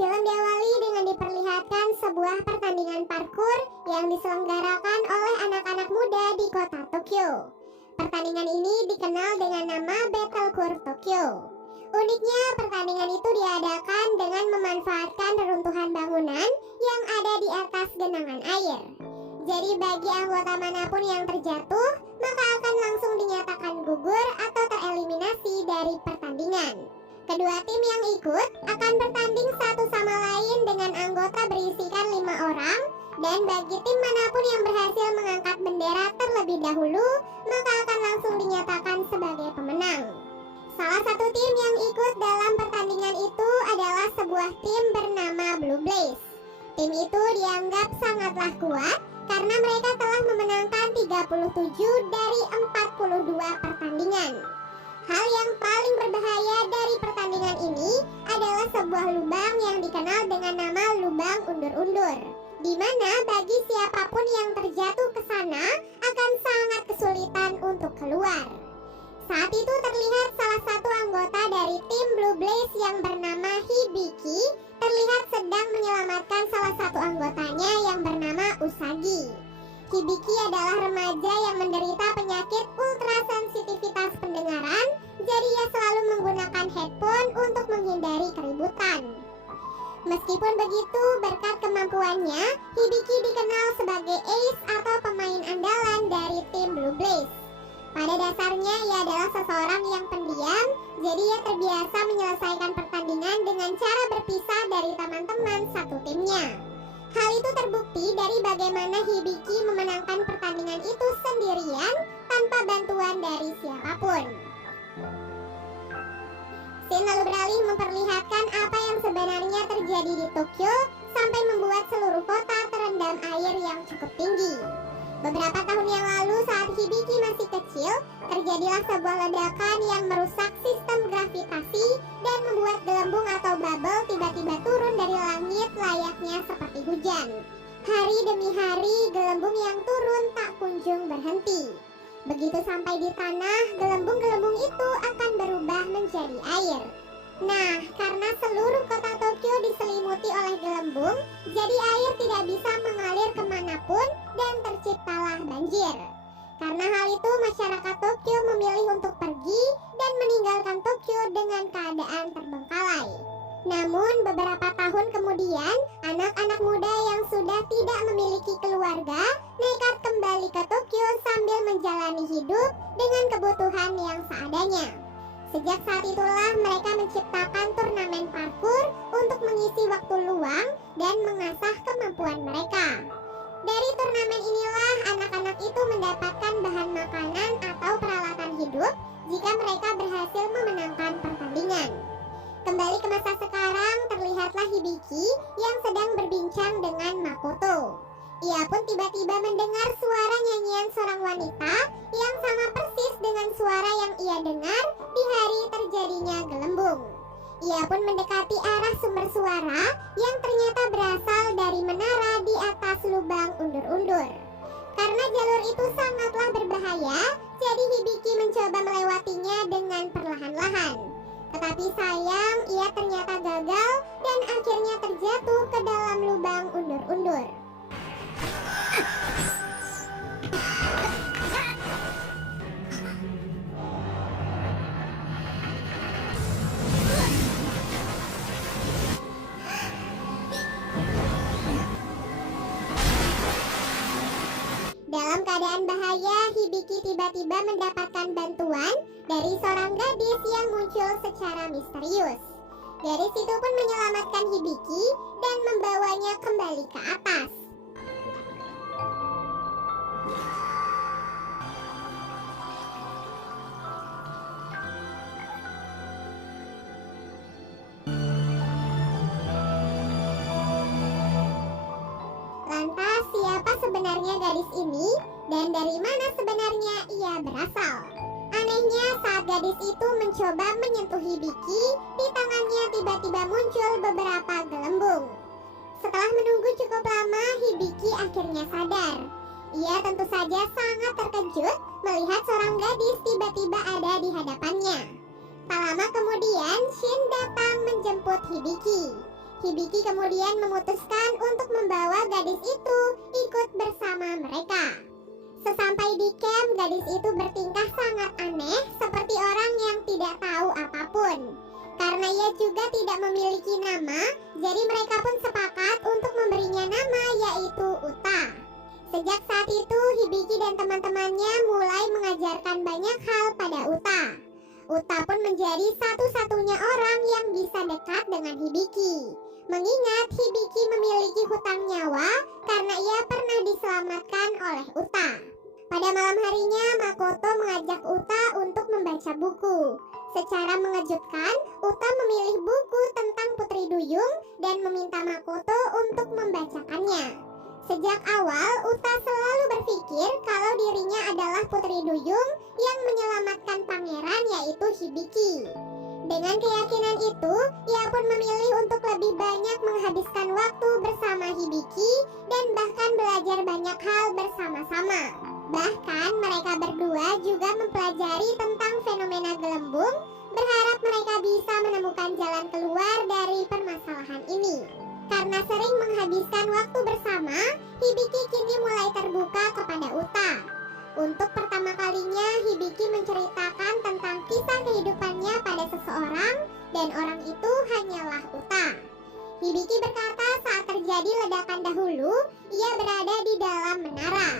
Film diawali dengan diperlihatkan sebuah pertandingan parkur yang diselenggarakan oleh anak-anak muda di kota Tokyo. Pertandingan ini dikenal dengan nama Battlecourt Tokyo. Uniknya, pertandingan itu diadakan dengan memanfaatkan reruntuhan bangunan yang ada di atas genangan air. Jadi bagi anggota manapun yang terjatuh, maka akan langsung dinyatakan gugur atau tereliminasi dari pertandingan. Kedua tim yang ikut akan bertanding satu sama lain dengan anggota berisikan 5 orang, dan bagi tim manapun yang berhasil mengangkat bendera terlebih dahulu, maka akan langsung dinyatakan sebagai pemenang. Salah satu tim yang ikut dalam pertandingan itu adalah sebuah tim bernama Blue Blaze. Tim itu dianggap sangatlah kuat karena mereka telah memenangkan 37 dari 42 pertandingan. Hal yang paling berbahaya dari pertandingan ini adalah sebuah lubang yang dikenal dengan nama lubang undur-undur, di mana bagi siapapun yang terjatuh ke sana akan sangat kesulitan untuk keluar. Saat itu terlihat salah satu anggota dari tim Blue Blaze yang bernama Hibiki terlihat sedang menyelamatkan salah satu anggotanya yang bernama Usagi. Hibiki adalah remaja yang menderita penyakit ultrasensitivitas pendengaran, jadi ia selalu menggunakan headphone untuk menghindari keributan. Meskipun begitu, berkat kemampuannya, Hibiki dikenal sebagai ace atau pemain andalan dari tim Blue Blaze. Pada dasarnya ia adalah seseorang yang pendiam, jadi ia terbiasa menyelesaikan pertandingan dengan cara berpisah dari teman-teman satu timnya. Hal itu terbukti dari bagaimana Hibiki memenangkan pertandingan itu sendirian tanpa bantuan dari siapapun. Scene lalu beralih memperlihatkan apa yang sebenarnya terjadi di Tokyo sampai membuat seluruh kota terendam air yang cukup tinggi. Beberapa tahun yang lalu saat Hibiki masih kecil, terjadilah sebuah ledakan yang merusak sistem gravitasi dan membuat gelembung atau bubble tiba-tiba turun dari langit layaknya seperti hujan. Hari demi hari, gelembung yang turun tak kunjung berhenti. Begitu sampai di tanah, gelembung-gelembung itu akan berubah menjadi air. Nah, karena seluruh kota Tokyo diselimuti oleh gelembung, jadi air tidak bisa mengalir kemanapun dan terciptalah banjir. Karena hal itu, masyarakat Tokyo memilih untuk pergi dan meninggalkan Tokyo dengan keadaan terbengkalai. Namun, beberapa tahun kemudian, anak-anak muda yang sudah tidak memiliki keluarga nekat kembali ke Tokyo sambil menjalani hidup dengan kebutuhan yang seadanya. Sejak saat itulah mereka menciptakan turnamen parkur untuk mengisi waktu luang dan mengasah kemampuan mereka. Dari turnamen inilah anak-anak itu mendapatkan bahan makanan atau peralatan hidup jika mereka berhasil memenangkan pertandingan. Kembali ke masa sekarang, terlihatlah Hibiki yang sedang berbincang dengan Makoto. Ia pun tiba-tiba mendengar suara nyanyian seorang wanita yang sama persis dengan suara yang ia dengar di hari terjadinya gelembung. Ia pun mendekati arah sumber suara yang ternyata berasal dari menara di atas lubang undur-undur. Karena jalur itu sangatlah berbahaya, jadi Hibiki mencoba melewatinya dengan perlahan-lahan. Tetapi sayang, ia ternyata gagal dan akhirnya terjatuh ke dalam lubang undur-undur. Dalam keadaan bahaya, Hibiki tiba-tiba mendapatkan bantuan dari seorang gadis yang muncul secara misterius. Gadis itu pun menyelamatkan Hibiki dan membawanya kembali ke atas. Lantas, siapa sebenarnya gadis ini dan dari mana sebenarnya ia berasal? Anehnya, saat gadis itu mencoba menyentuh Hibiki, di tangannya tiba-tiba muncul beberapa gelembung. Setelah menunggu cukup lama, Hibiki akhirnya sadar. Ia tentu saja sangat terkejut melihat seorang gadis tiba-tiba ada di hadapannya. Tak lama kemudian, Shin datang menjemput Hibiki. Hibiki kemudian memutuskan untuk membawa gadis itu ikut bersama mereka. Sesampai di camp, gadis itu bertingkah sangat aneh seperti orang yang tidak tahu apapun. Karena ia juga tidak memiliki nama, jadi mereka pun sepakat untuk memberinya nama, yaitu Uta. Sejak saat itu, Hibiki dan teman-temannya mulai mengajarkan banyak hal pada Uta. Uta pun menjadi satu-satunya orang yang bisa dekat dengan Hibiki. Mengingat Hibiki memiliki hutang nyawa karena ia pernah diselamatkan oleh Uta. Pada malam harinya, Makoto mengajak Uta untuk membaca buku. Secara mengejutkan, Uta memilih buku tentang Putri Duyung dan meminta Makoto untuk membacakannya. Sejak awal, Uta selalu berpikir kalau dirinya adalah Putri Duyung yang menyelamatkan pangeran, yaitu Hibiki. Dengan keyakinan itu, ia pun memilih untuk lebih banyak menghabiskan waktu bersama Hibiki dan bahkan belajar banyak hal bersama-sama. Bahkan mereka berdua juga mempelajari tentang fenomena gelembung, berharap mereka bisa menemukan jalan keluar dari permasalahan ini. Karena sering menghabiskan waktu bersama, Hibiki kini mulai terbuka kepada Uta. Untuk pertama kalinya, Hibiki menceritakan tentang kisah kehidupannya pada seseorang, dan orang itu hanyalah Uta. Hibiki berkata saat terjadi ledakan dahulu, ia berada di dalam menara,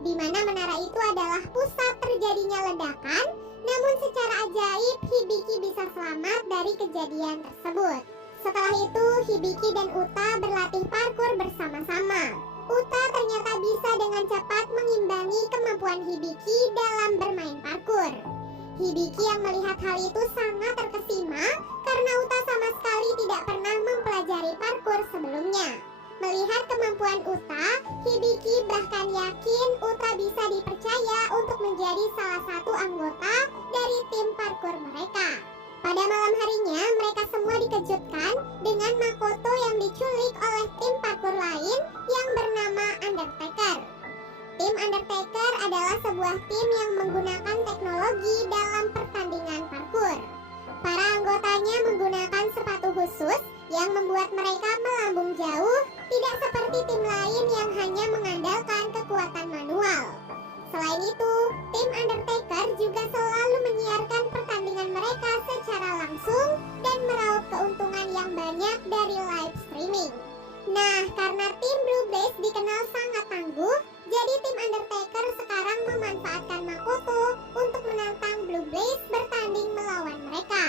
di mana menara itu adalah pusat terjadinya ledakan, namun secara ajaib Hibiki bisa selamat dari kejadian tersebut. Setelah itu, Hibiki dan Uta berlatih parkur bersama-sama. Uta ternyata bisa dengan cepat mengimbangi kemampuan Hibiki dalam bermain parkur. Hibiki yang melihat hal itu sangat terkesima karena Uta sama sekali tidak pernah mempelajari parkur sebelumnya. Melihat kemampuan Uta, Hibiki bahkan yakin Uta bisa dipercaya untuk menjadi salah satu anggota dari tim parkur mereka. Pada malam harinya, mereka semua dikejutkan dengan Makoto yang diculik oleh tim parkur lain yang bernama Undertaker. Tim Undertaker adalah sebuah tim yang menggunakan teknologi dalam pertandingan parkur. Para anggotanya menggunakan sepatu khusus yang membuat mereka melambung jauh, tidak seperti tim lain yang hanya mengandalkan kekuatan manual. Selain itu, tim Undertaker juga selalu menyiarkan pertandingan mereka secara langsung dan meraup keuntungan yang banyak dari live streaming. Nah, karena tim Blue Blaze dikenal sangat tangguh, jadi tim Undertaker sekarang memanfaatkan Makoto untuk menantang Blue Blaze bertanding melawan mereka.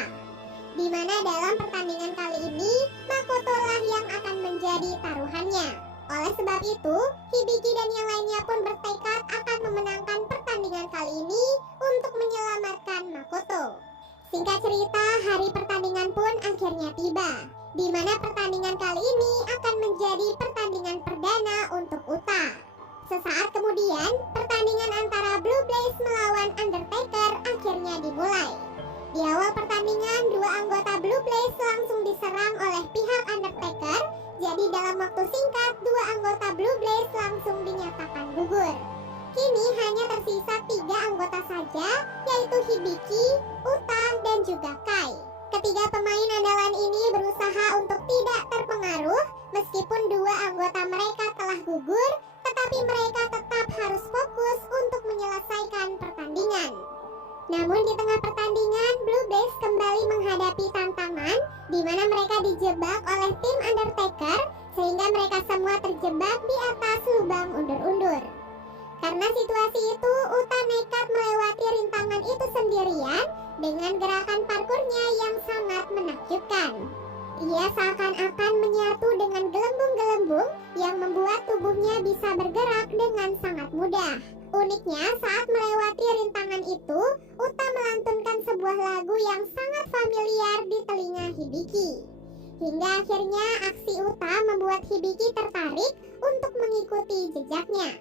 Di mana dalam pertandingan kali ini, Makoto lah yang akan menjadi taruhannya. Oleh sebab itu, Hibiki dan yang lainnya pun bertekad akan memenangkan pertandingan kali ini untuk menyelamatkan Makoto. Singkat cerita, hari pertandingan pun akhirnya tiba, di mana pertandingan kali ini akan menjadi pertandingan perdana untuk Uta. Sesaat kemudian, pertandingan antara Blue Blaze melawan Undertaker akhirnya dimulai. Di awal pertandingan, dua anggota Blue Blaze langsung diserang oleh pihak Undertaker. Jadi dalam waktu singkat, dua anggota Blue Blaze langsung dinyatakan gugur. Kini hanya tersisa 3 anggota saja, yaitu Hibiki, Uta, dan juga Kai. Ketiga pemain andalan ini berusaha untuk tidak terpengaruh, meskipun 2 anggota mereka telah gugur, tetapi mereka tetap harus fokus untuk menyelesaikan pertandingan. Namun di tengah pertandingan, Blue Blaze kembali menghadapi tantangan di mana mereka dijebak oleh tim Undertaker sehingga mereka semua terjebak di atas lubang undur-undur. Karena situasi itu, Uta nekat melewati rintangan itu sendirian dengan gerakan parkurnya yang sangat menakjubkan. Ia seakan-akan menyatu dengan gelembung-gelembung yang membuat tubuhnya bisa bergerak dengan sangat mudah. Uniknya, saat melewati rintangan itu, Uta melantunkan sebuah lagu yang sangat familiar di telinga Hibiki. Hingga akhirnya aksi Uta membuat Hibiki tertarik untuk mengikuti jejaknya.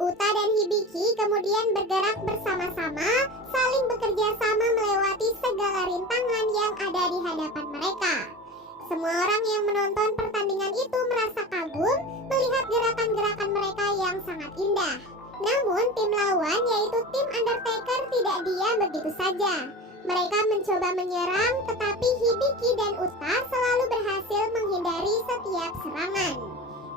Uta dan Hibiki kemudian bergerak bersama-sama, saling bekerja sama melewati segala rintangan yang ada di hadapan mereka. Semua orang yang menonton pertandingan itu merasa kagum melihat gerakan-gerakan mereka yang sangat indah. Namun tim lawan, yaitu tim Undertaker, tidak diam begitu saja. Mereka mencoba menyerang, tetapi Hibiki dan Uta selalu berhasil menghindari serangan.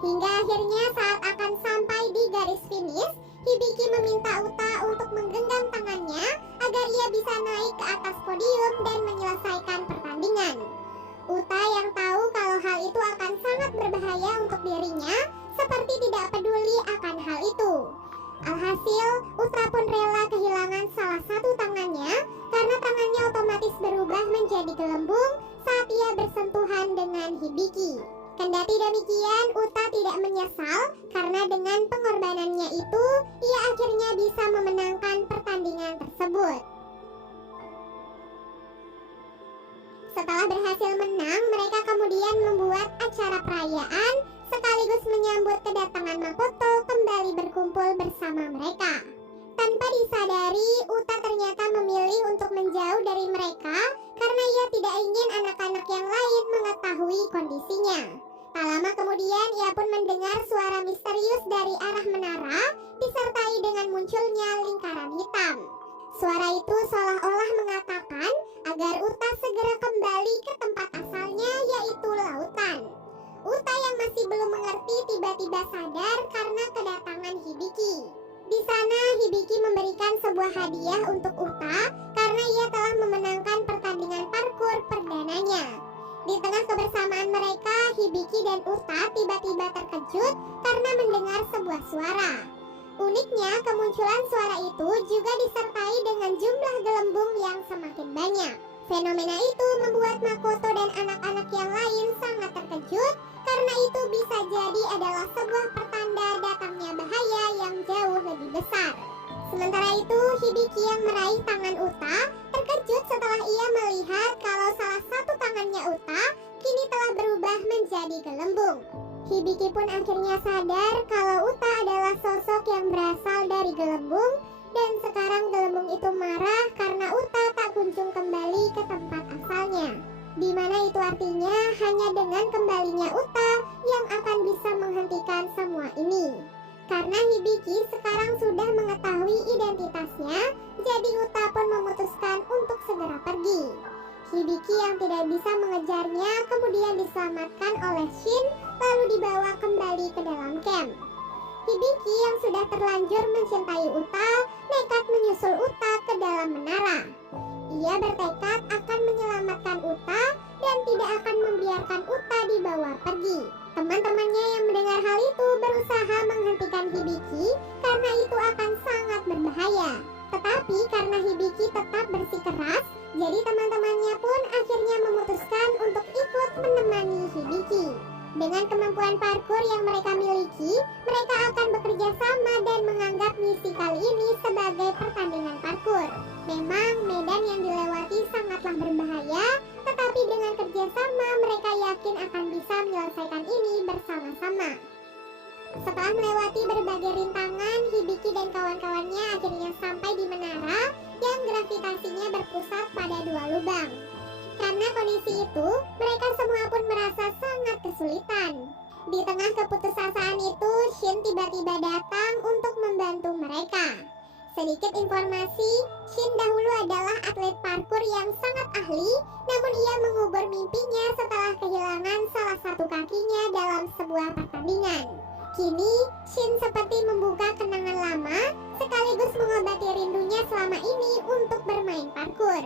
Hingga akhirnya saat akan sampai di garis finish, Hibiki meminta Uta untuk menggenggam tangannya agar ia bisa naik ke atas podium dan menyelesaikan pertandingan. Uta yang tahu kalau hal itu akan sangat berbahaya untuk dirinya, seperti tidak peduli akan hal itu. Alhasil, Uta pun rela kehilangan salah satu tangannya karena tangannya otomatis berubah menjadi gelembung saat ia bersentuhan dengan Hibiki. Kendati demikian, Uta tidak menyesal karena dengan pengorbanannya itu, ia akhirnya bisa memenangkan pertandingan tersebut. Setelah berhasil menang, mereka kemudian membuat acara perayaan sekaligus menyambut kedatangan Makoto kembali berkumpul bersama mereka. Tanpa disadari, Uta ternyata memilih untuk menjauh dari mereka karena ia tidak ingin anak-anak yang lain mengetahui kondisinya. Tak lama kemudian, ia pun mendengar suara misterius dari arah menara disertai dengan munculnya lingkaran hitam. Suara itu seolah-olah mengatakan agar Uta segera kembali ke tempat asalnya, yaitu lautan. Uta yang masih belum mengerti tiba-tiba sadar karena kedatangan Hibiki. Di sana Hibiki memberikan sebuah hadiah untuk Uta karena ia telah memenangkan pertandingan parkur perdananya. Di tengah kebersamaan mereka, Hibiki dan Uta tiba-tiba terkejut karena mendengar sebuah suara. Uniknya, kemunculan suara itu juga disertai dengan jumlah gelembung yang semakin banyak. Fenomena itu membuat Makoto dan anak-anak yang lain sangat terkejut karena itu bisa jadi adalah sebuah pertanda datangnya bahaya yang jauh lebih besar. Sementara itu, Hibiki yang meraih tangan Uta terkejut setelah ia melihat kalau salah satu tangannya Uta kini telah berubah menjadi gelembung. Hibiki pun akhirnya sadar kalau Uta adalah sosok yang berasal dari gelembung dan sekarang gelembung itu marah karena Uta tak kunjung kembali ke tempat asalnya. Di mana itu artinya hanya dengan kembalinya Uta yang akan bisa menghentikan semua ini. Karena Hibiki sekarang sudah mengetahui identitasnya, jadi Uta pun memutuskan untuk segera pergi. Hibiki yang tidak bisa mengejarnya kemudian diselamatkan oleh Shin lalu dibawa kembali ke dalam camp. Hibiki yang sudah terlanjur mencintai Uta nekat menyusul Uta ke dalam menara. Ia bertekad akan menyelamatkan Uta dan tidak akan membiarkan Uta dibawa pergi. Teman-temannya yang mendengar hal itu berusaha menghentikan Hibiki karena itu akan sangat berbahaya. Tetapi karena Hibiki tetap bersikeras, jadi teman-temannya pun akhirnya memutuskan untuk ikut menemani Hibiki. Dengan kemampuan parkur yang mereka miliki, mereka akan bekerja sama dan menganggap misi kali ini sebagai pertandingan parkur. Memang medan yang dilewati sangatlah berbahaya, tetapi dengan kerjasama mereka yakin akan bisa menyelesaikan ini bersama-sama. Setelah melewati berbagai rintangan, Hibiki dan kawan-kawannya akhirnya sampai di menara yang gravitasinya berpusat pada 2 lubang. Karena kondisi itu, mereka semua pun merasa sangat kesulitan. Di tengah keputusasaan itu, Shin tiba-tiba datang untuk membantu mereka. Sedikit informasi, Shin dahulu adalah atlet parkur yang sangat ahli, namun ia mengubur mimpinya setelah kehilangan salah satu kakinya dalam sebuah pertandingan. Kini, Shin seperti membuka kenangan lama, sekaligus mengobati rindunya selama ini untuk bermain parkur.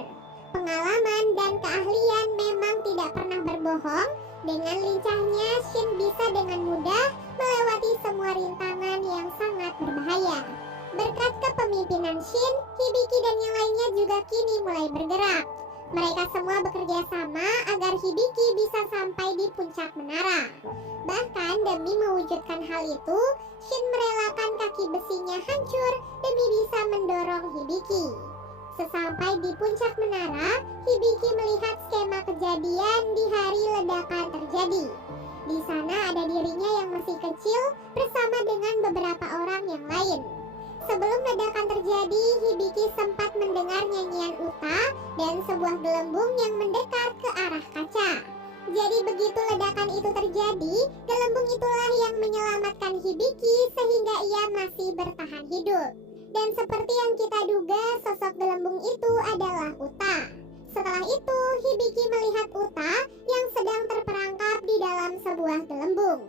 Pengalaman dan keahlian memang tidak pernah berbohong. Dengan lincahnya, Shin bisa dengan mudah melewati semua rintangan yang sangat berbahaya. Berkat kepemimpinan Shin, Hibiki dan yang lainnya juga kini mulai bergerak. Mereka semua bekerja sama agar Hibiki bisa sampai di puncak menara. Bahkan demi mewujudkan hal itu, Shin merelakan kaki besinya hancur demi bisa mendorong Hibiki. Sesampai di puncak menara, Hibiki melihat skema kejadian di hari ledakan terjadi. Di sana ada dirinya yang masih kecil bersama dengan beberapa orang yang lain. Sebelum ledakan terjadi, Hibiki sempat mendengar nyanyian Uta dan sebuah gelembung yang mendekat ke arah kaca. Jadi begitu ledakan itu terjadi, gelembung itulah yang menyelamatkan Hibiki sehingga ia masih bertahan hidup. Dan seperti yang kita duga, sosok gelembung itu adalah Uta. Setelah itu, Hibiki melihat Uta yang sedang terperangkap di dalam sebuah buah gelembung.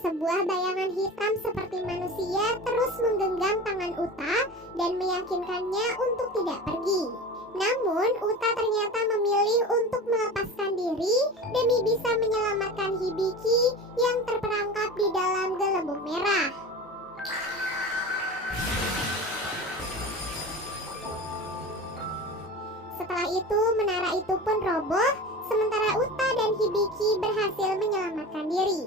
Sebuah bayangan hitam seperti manusia terus menggenggam tangan Uta dan meyakinkannya untuk tidak pergi. Namun, Uta ternyata memilih untuk melepaskan diri demi bisa menyelamatkan Hibiki yang terperangkap di dalam gelembung merah. Setelah itu, menara itu pun roboh, sementara Uta dan Hibiki berhasil menyelamatkan diri.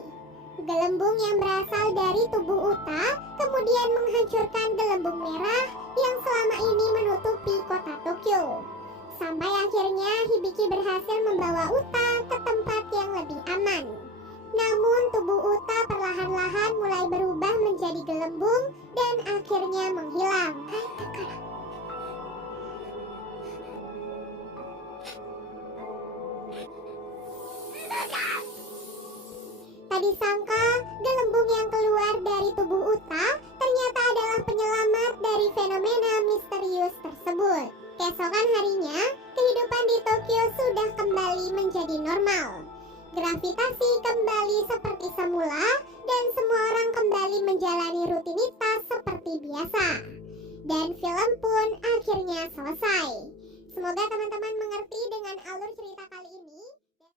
Gelembung yang berasal dari tubuh Uta kemudian menghancurkan gelembung merah yang selama ini menutupi kota Tokyo. Sampai akhirnya Hibiki berhasil membawa Uta ke tempat yang lebih aman. Namun tubuh Uta perlahan-lahan mulai berubah menjadi gelembung dan akhirnya menghilang. Tak disangka, gelembung yang keluar dari tubuh Uta ternyata adalah penyelamat dari fenomena misterius tersebut. Keesokan harinya, kehidupan di Tokyo sudah kembali menjadi normal. Gravitasi kembali seperti semula dan semua orang kembali menjalani rutinitas seperti biasa. Dan film pun akhirnya selesai. Semoga teman-teman mengerti dengan alur cerita kali